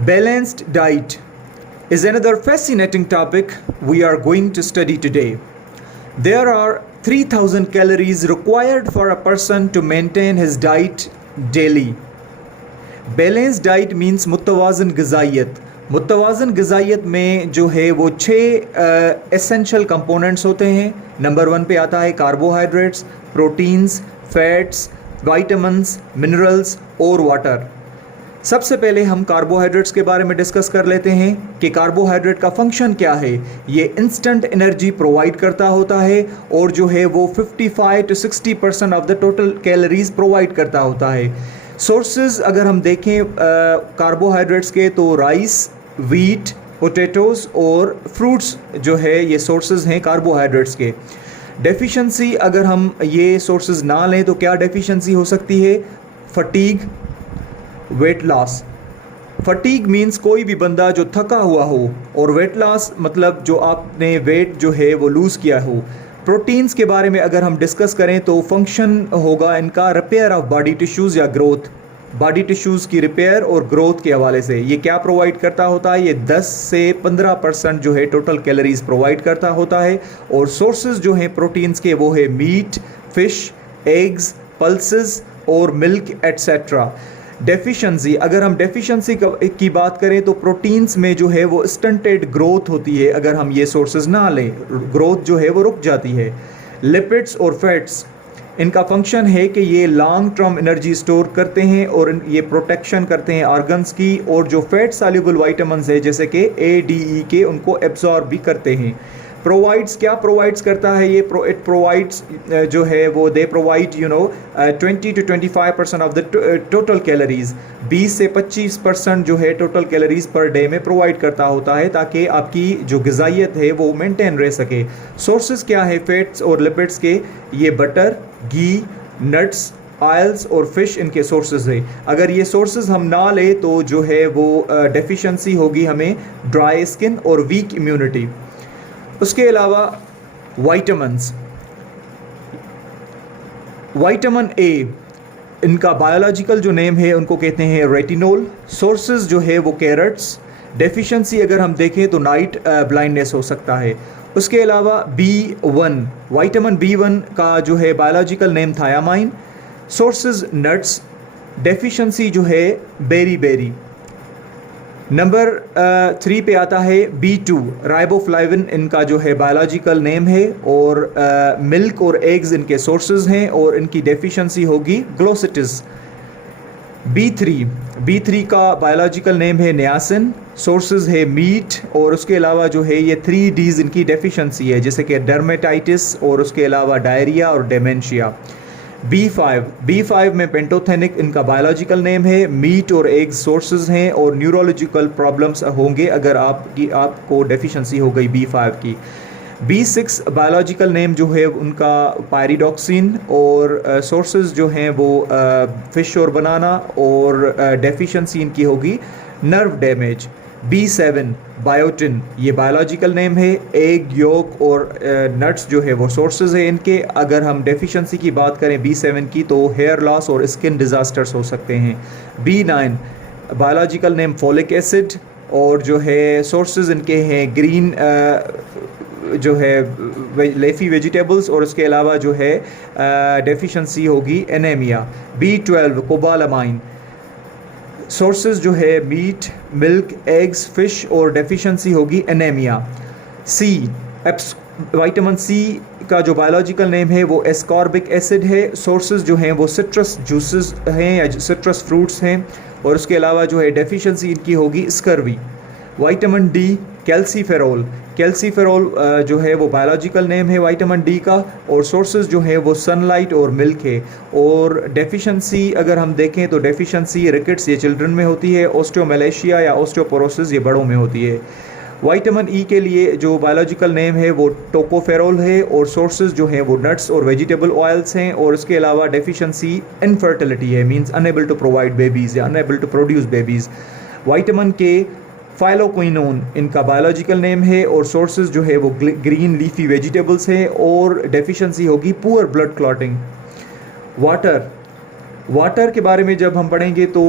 Balanced diet is another fascinating topic we are going to study today. There are 3000 calories required for a person to maintain his diet daily. Balanced diet means मुतवाज़न ग़िज़ाइयत. मुतवाज़न ग़िज़ाइयत में जो है वो 6 essential components होते हैं. Number 1 पे आता है carbohydrates, proteins, fats, vitamins, minerals और वाटर. सबसे पहले हम कार्बोहाइड्रेट्स के बारे में डिस्कस कर लेते हैं कि कार्बोहाइड्रेट का फंक्शन क्या है. ये इंस्टेंट एनर्जी प्रोवाइड करता होता है और जो है वो 55 to 60% of the total calories provide करता होता है. सोर्सेज अगर हम देखें कार्बोहाइड्रेट्स के तो राइस, वीट, पोटैटोज़ और फ्रूट्स जो है ये सोर्सेज हैं कार्बोहाइड्रेट्स के. डेफिशिएंसी अगर हम ये सोर्सेज ना लें तो क्या डेफिशिएंसी हो सकती है? Fatigue, weight loss. Fatigue means कोई भी बंदा जो थका हुआ हो, और वेट लॉस मतलब जो आपने वेट जो है वो लूज़ किया हो. प्रोटीन्स के बारे में अगर हम डिस्कस करें तो फंक्शन होगा इनका रिपेयर ऑफ बॉडी टिश्यूज़ या ग्रोथ. बॉडी टिश्यूज़ की रिपेयर और ग्रोथ के हवाले से ये क्या प्रोवाइड करता होता है? ये 10 से 15% जो है टोटल कैलोरीज प्रोवाइड करता होता है. और सोर्सेज जो हैं प्रोटीन्स के वो है मीट, फिश, एग्स, पल्सेस और मिल्क एट्सेट्रा. डेफिशिएंसी अगर हम डेफिशिएंसी की बात करें तो प्रोटीन्स में जो है वो स्टंटेड ग्रोथ होती है. अगर हम ये सोर्सेज ना लें ग्रोथ जो है वो रुक जाती है. लिपिड्स और फैट्स इनका फंक्शन है कि ये लॉन्ग टर्म एनर्जी स्टोर करते हैं और ये प्रोटेक्शन करते हैं ऑर्गन्स की. और जो फैट सॉल्युबल विटामिन्स है जैसे कि ए, डी, ई के उनको एब्जॉर्ब भी करते हैं. प्रोवाइड्स क्या प्रोवाइड्स करता है ये? इट प्रोवाइड्स जो है वो they provide 20 to 25% of the total calories. 20 से 25% जो है टोटल कैलोरीज पर डे में प्रोवाइड करता होता है ताकि आपकी जो ग़िज़ाइयत है वो मेंटेन रह सके. सोर्सेज क्या है फैट्स और लिपिड्स के? ये बटर, घी, नट्स, ऑयल्स और फिश इनके सोर्सेज है. अगर ये सोर्सेज हम ना ले तो जो है वो डेफिशिएंसी होगी हमें ड्राई स्किन और वीक इम्यूनिटी. उसके अलावा विटामिन्स, विटामिन ए इनका बायोलॉजिकल जो नेम है उनको कहते हैं रेटिनोल. सोर्सेज जो है वो कैरेट्स. डेफिशिएंसी अगर हम देखें तो नाइट ब्लाइंडनेस हो सकता है. उसके अलावा B1, विटामिन B1 का जो है biological name thiamine. Sources nuts. Deficiency जो है बेरी. नंबर 3 पे आता है B2, राइबोफ्लाविन इनका जो है बायोलॉजिकल नेम है. और मिल्क और एग्स इनके सोर्सेज हैं और इनकी डेफिशिएंसी होगी ग्लोसिटिस. B3 का बायोलॉजिकल नेम है नियासिन. सोर्सेज है मीट. और उसके अलावा जो है ये 3 Ds इनकी डेफिशिएंसी है जैसे कि डर्मेटाइटिस और उसके अलावा डायरिया और डेमेंशिया. B5 में पेंटोथेनिक इनका बायोलॉजिकल नेम है. मीट और एग्स सोर्सेज हैं और न्यूरोलॉजिकल प्रॉब्लम्स होंगे अगर आपको डेफिशिएंसी हो गई B5 की. B6 बायोलॉजिकल नेम जो है उनका पायरिडॉक्सिन. और सोर्सेज जो हैं वो फिश और बनाना. और डेफिशिएंसी इनकी होगी नर्व डैमेज. B7 बायोटिन ये बायोलॉजिकल नेम है. एग योक और नट्स जो है वो सोर्सेज है इनके. अगर हम डेफिशिएंसी की बात करें B7 की तो हेयर लॉस और स्किन डिज़ास्टर्स हो सकते हैं. B9 biological name folic acid. और जो है सोर्सेज इनके हैं ग्रीन जो है लेफी वेजिटेबल्स. और उसके अलावा जो है डेफिशिएंसी होगी एनीमिया. B12 cobalamin. सोर्सेज जो है मीट, मिल्क, एग्स, फिश और डेफिशिएंसी होगी एनीमिया. विटामिन सी का जो बायोलॉजिकल नेम है वो एस्कॉर्बिक एसिड है. सोर्सेज जो हैं वो सिट्रस जूसेस हैं या सिट्रस फ्रूट्स हैं. और उसके अलावा जो है डेफिशिएंसी इनकी होगी स्कर्वी. विटामिन डी कैल्सीफेरोल जो है वो बायोलॉजिकल नेम है विटामिन डी का. और सोर्सेज जो है वो सनलाइट और मिल्क है. और डेफिशिएंसी अगर हम देखें तो डेफिशिएंसी रिकेट्स ये चिल्ड्रन में होती है. ऑस्टियोमेलेशिया या ऑस्टियोपोरोसिस ये बड़ों में होती है. विटामिन ई के लिए जो बायोलॉजिकल नेम है वो टोकोफेरोल है. और सोर्सेज जो हैं वो नट्स और वेजिटेबल ऑयल्स हैं. और उसके अलावा डेफिशिएंसी इनफर्टिलिटी है, means unable to provide babies या unable to produce babies. Vitamin K phylloquinone इनका बायोलॉजिकल नेम है. और सोर्सेज जो है वो ग्रीन लीफी वेजिटेबल्स हैं. और डेफिशिएंसी होगी पुअर ब्लड क्लॉटिंग. वाटर के बारे में जब हम पढ़ेंगे तो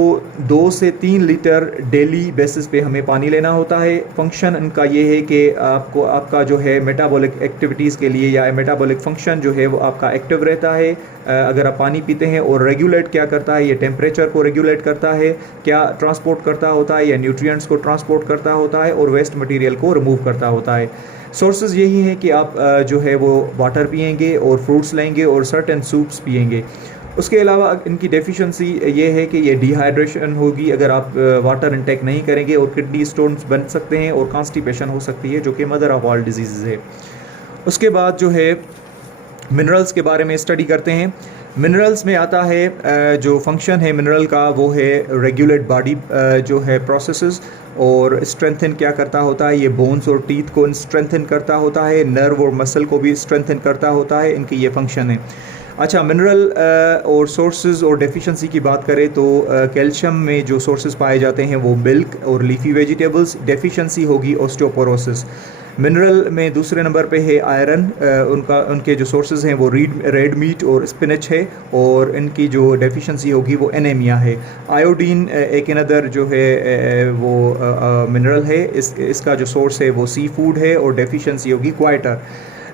2 से 3 लीटर डेली बेसिस पे हमें पानी लेना होता है। फंक्शन इनका ये है कि आपका जो है मेटाबॉलिक एक्टिविटीज़ के लिए या मेटाबॉलिक फंक्शन जो है वो आपका एक्टिव रहता है अगर आप पानी पीते हैं। और रेगुलेट क्या करता है, ये टेम्परेचर को रेगुलेट करता है, क्या ट्रांसपोर्ट करता होता है, या न्यूट्रिएंट्स को ट्रांसपोर्ट करता होता है, और वेस्ट मटेरियल को रिमूव करता होता है। सोर्सेज यही हैं कि आप जो है वो वाटर पिएंगे और फ्रूट्स लेंगे और सर्टेन सूप्स पिएंगे। उसके अलावा इनकी डेफिशिएंसी ये है कि ये डिहाइड्रेशन होगी अगर आप वाटर इंटेक नहीं करेंगे, और किडनी स्टोन्स बन सकते हैं और कॉन्स्टिपेशन हो सकती है जो कि मदर ऑफ ऑल डिजीज़ है। उसके बाद जो है मिनरल्स के बारे में स्टडी करते हैं। मिनरल्स में आता है जो फंक्शन है मिनरल का वो है रेगुलेट बॉडी जो है प्रोसेसेस, और स्ट्रेंथन क्या करता होता है, ये बोन्स और टीथ को स्ट्रेंथन करता होता है, नर्व और मसल को भी स्ट्रेंथन करता होता है, इनकी ये फंक्शन है। अच्छा, मिनरल और सोर्सेज और डेफिशिएंसी की बात करें तो कैल्शियम में जो सोर्सेज पाए जाते हैं वो मिल्क और लीफी वेजिटेबल्स। डेफिशिएंसी होगी ऑस्टियोपोरोसिस। मिनरल में दूसरे नंबर पे है आयरन, उनके जो सोर्सेज हैं वो रेड मीट और स्पिनच है, और इनकी जो डेफिशिएंसी होगी वो एनीमिया है। आयोडीन एक अनदर जो है वो मिनरल है, इसका जो सोर्स है वो सी फूड है, और डेफिशिएंसी होगी क्वाइटर।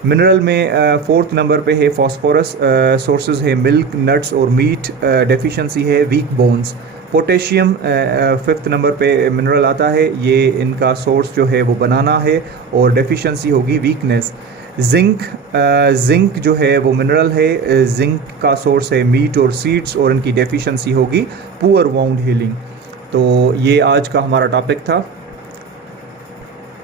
मिनरल में फोर्थ नंबर पे है फास्फोरस, सोर्सेज है मिल्क, नट्स और मीट, डेफिशिएंसी है weak bones. Potassium fifth number पे मिनरल आता है, ये इनका सोर्स जो है वो बनाना है, और डेफिशिएंसी होगी वीकनेस। जिंक जो है वो मिनरल है, जिंक का सोर्स है मीट और सीड्स, और इनकी डेफिशिएंसी होगी पुअर वाउंड हीलिंग। तो ये आज का हमारा टॉपिक था।